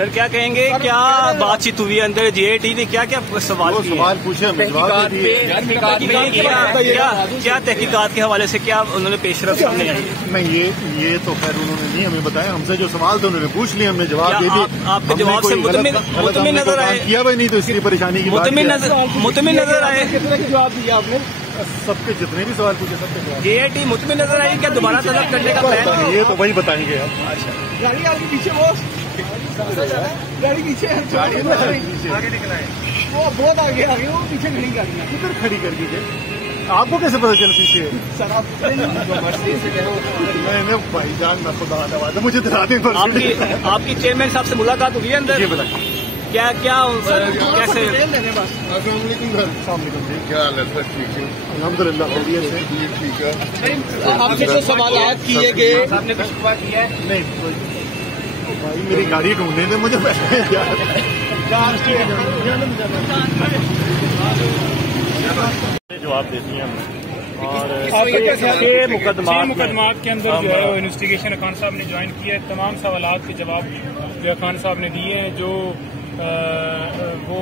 Sir क्या कहेंगे, क्या बातचीत हुई अंदर? जेएटी ने क्या क्या सवाल पूछे, हमें जवाब दे दिए। क्या तहकीकात के हवाले से क्या उन्होंने पेशरफ सामने आई? नहीं, ये तो खैर उन्होंने नहीं हमें बताया। हमसे जो सवाल थे उन्होंने पूछ लिए, हमने जवाब दे दिए। आपके जवाब से मुतमिन नजर आए? किया भाई नहीं तो इसकी परेशानी की मुतमिन नजर आए? कितने के जवाब दिया आपने? सबके जितने भी सवाल पूछे सबके जवाब। जेएटी मुतमिन नजर आई? क्या दोबारा तलब करने का प्लान है? ये तो वही बताएंगे आप। अच्छा, गाड़ी आपके पीछे, वो गाड़ी पीछे आगे निकला है, वो बहुत आगे आ गई, वो पीछे खड़ी गाड़ी किधर खड़ी कर दीजिए? आपको कैसे पता चल पीछे? सर आप मैंने भाईजान ना खुदा नवाज़ मुझे दिला दें। आपकी चेयरमैन साहब से मुलाकात हुई है अंदर? ये बताइए क्या कैसे? क्या हाल है सर? ठीक है अल्हम्दुलिल्लाह, ठीक है। आपसे जो सवाल किए गए, आपने कुछ किया है? नहीं भाई, मेरी गाड़ी ढूंढने दे मुझे जवाब देती हैं और मुकदमात के अंदर जो है वो इन्वेस्टिगेशन खान साहब ने ज्वाइन किया है। तमाम सवालात के जवाब जो खान साहब ने दिए हैं, जो वो